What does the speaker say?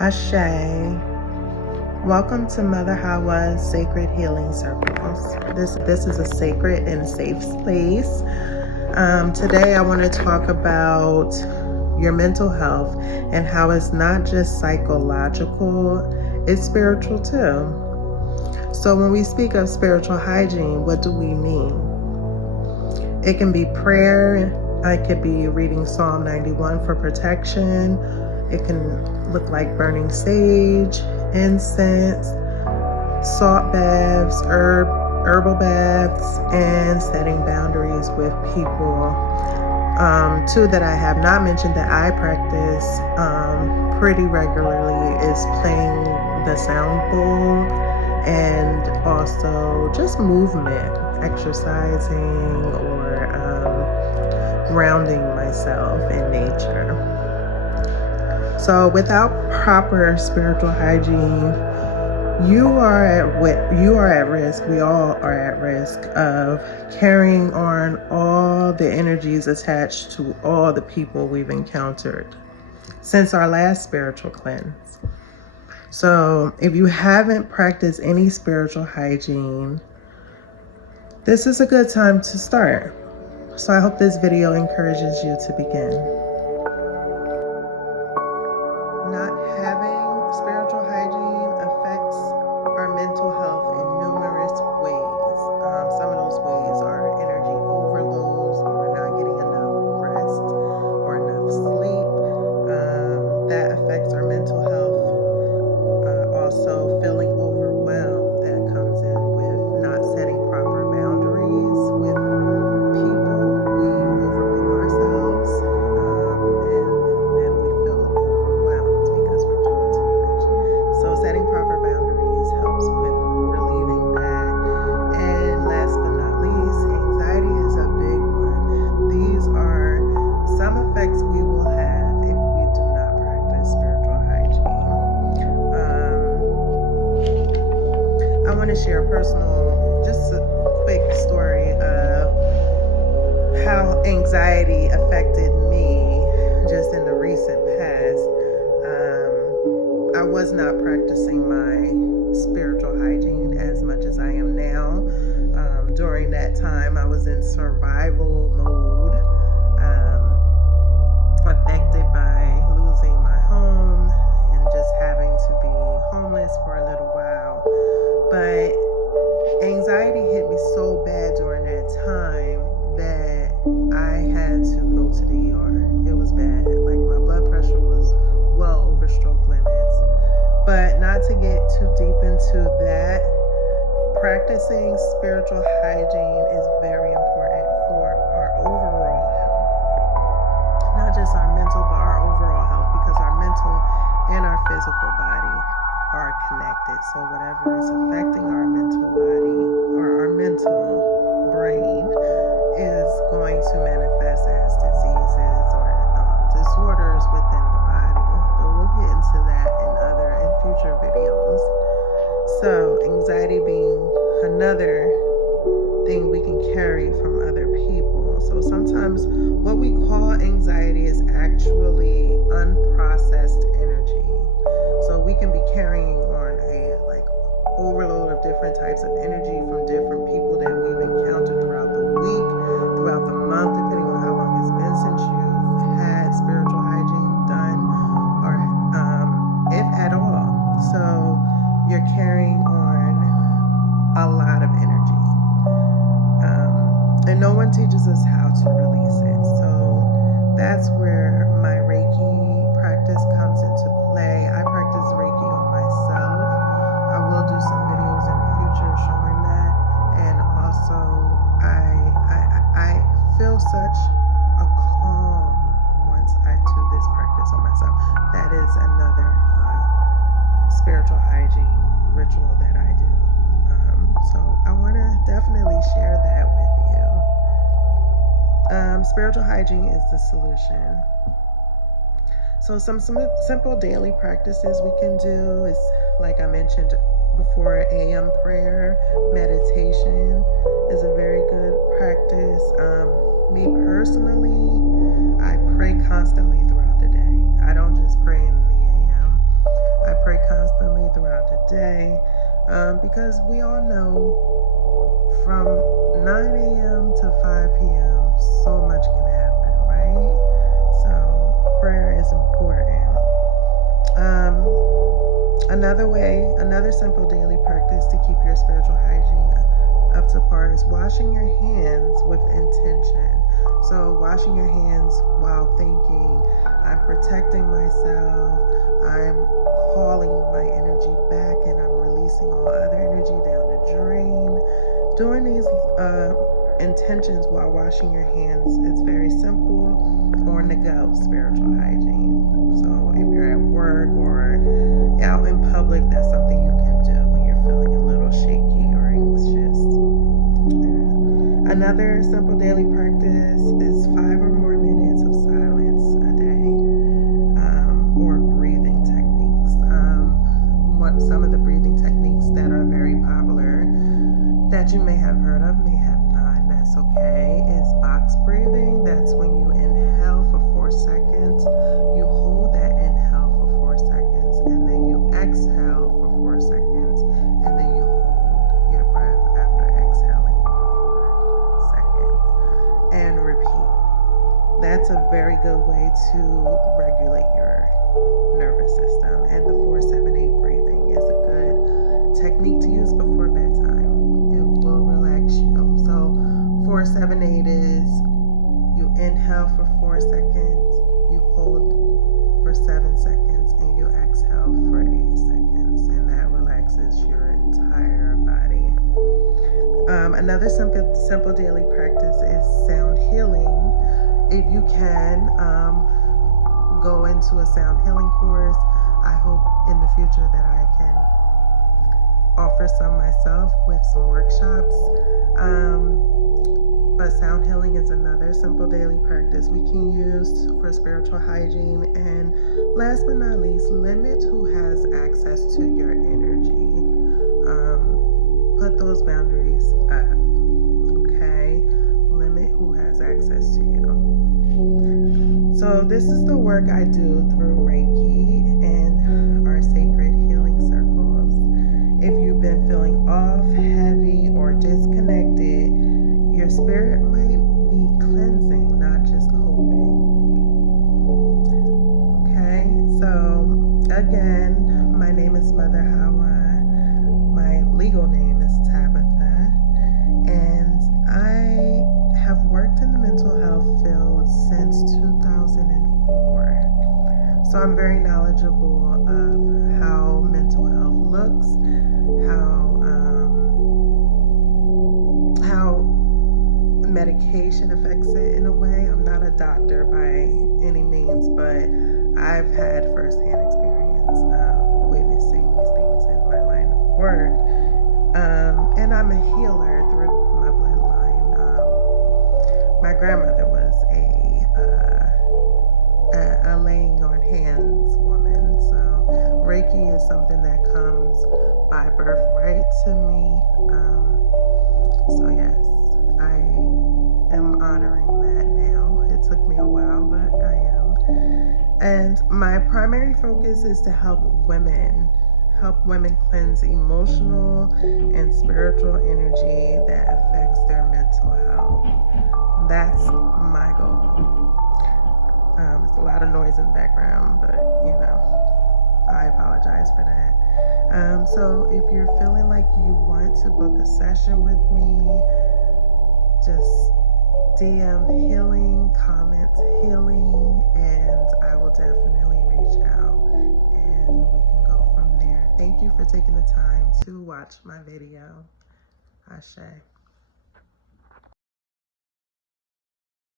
Ashe. Welcome to Mother Hawa's Sacred Healing Circles. This is a sacred and safe space. Today I want to talk about your mental health and how it's not just psychological, it's spiritual too. So when we speak of spiritual hygiene, what do we mean? It can be prayer. I could be reading Psalm 91 for protection. It can look like burning sage, incense, salt baths, herbal baths, and setting boundaries with people. Two that I have not mentioned that I practice pretty regularly is playing the sound bowl and also just movement, exercising or grounding myself in nature. So without proper spiritual hygiene, you are at risk, we all are at risk of carrying on all the energies attached to all the people we've encountered since our last spiritual cleanse. So if you haven't practiced any spiritual hygiene, this is a good time to start. So I hope this video encourages you to begin. Not having spiritual hygiene affects our mental health in numerous ways. Some of those ways are energy overloads, when we're not getting enough rest or enough sleep. That affects our mental health. Also feeling overwhelmed, that comes in with not setting proper boundaries with people. We overbook ourselves, and then we feel overwhelmed because we're doing too much. So setting proper boundaries helps with relieving that. And last but not least, anxiety is a big one. These are some effects we will have if we do not practice spiritual hygiene. I want to share just a quick story of how anxiety affected me just in the recent past. I was not practicing my spiritual hygiene as much as I am now. During that time, I was in survival mode, affected by losing my home and just having to be homeless for a little while. But anxiety hit me so bad during that time that I had to go to the ER. It was bad. Like, my blood pressure was well over stroke limits. But not to get too deep into that, practicing spiritual hygiene is very important for our overall health. Not just our mental, but our overall health, because our mental and our physical body are connected. So whatever is affecting our mental body or our mental brain is going to manifest as diseases or disorders within the body. But we'll get into that in future videos. So anxiety being another thing we can carry from other people. So sometimes what we call anxiety is actually unprocessed energy. So we can be carrying on a overload of different types of energy from different people that we've encountered throughout the week, throughout the month, depending on how long it's been since you've had spiritual hygiene done, or if at all. So you're carrying on a lot of energy. And no one teaches us how to release it. So that's where my Reiki practice comes into play. I practice Reiki on myself. I will do some videos in the future showing that. And also, I feel such a calm once I do this practice on myself. That is another spiritual hygiene ritual that I do. So I want to definitely share that with you. Spiritual hygiene is the solution. So some simple daily practices we can do is, like I mentioned before, AM prayer, meditation is a very good practice. Me personally, I pray constantly throughout the day. I don't just pray in the AM. day, because we all know from 9 a.m. to 5 p.m. so much can happen, right? So prayer is important. Another simple daily practice to keep your spiritual hygiene up to par is washing your hands with intention. So washing your hands while thinking, I'm protecting myself, I'm calling my energy back, and I'm releasing all other energy down the drain. Doing these intentions while washing your hands is very simple, on the go spiritual hygiene. So if you're at work or out in public, that's something you can do when you're feeling a little shaky or anxious. Another simple daily practice is 5 or more minutes of silence a day, or breathing techniques. Some of the breathing techniques that are very popular that you may have heard of, may have not, and that's okay, is box breathing. That's when you inhale for 4 seconds, you hold that inhale for 4 seconds, and then you exhale for 4 seconds, and then you hold your breath after exhaling for 4 seconds, and repeat. That's a very good way to regulate your nervous system, and the 4-7-8 breathing is a good technique to use before bedtime. It will relax you. So 4-7-8 is you inhale for 4 seconds, you hold for 7 seconds, and you exhale for 8 seconds, and that relaxes your entire body. Another simple daily practice is sound healing. If you can, go into a sound healing course. I hope in the future that I can offer some myself with some workshops. But sound healing is another simple daily practice we can use for spiritual hygiene. And last but not least, limit who has access to your energy. Put those boundaries up, okay? Limit who has access to you. So this is the work I do through Reiki and our sacred healing circles. If you've been feeling off, heavy, or disconnected, your spirit might need cleansing, not just coping. Okay, so again, my name is Mother Hawa. My legal name is Tabitha, and I have worked in the mental health field since 2004. So I'm very knowledgeable of how mental health looks, how medication affects it in a way. I'm not a doctor by any means, but I've had firsthand experience of witnessing these things in my line of work. And I'm a healer through my bloodline. My grandmother was a laying on hands woman, so Reiki is something that comes by birthright to me. So yes, I am honoring that now. It took me a while, but I am. And my primary focus is to help women cleanse emotional and spiritual energy that affects their mental health. That's my goal. It's a lot of noise in the background, but I apologize for that. So if you're feeling like you want to book a session with me, just DM healing, comment healing, and I will definitely reach out and we can go from there. Thank you for taking the time to watch my video. Ashe.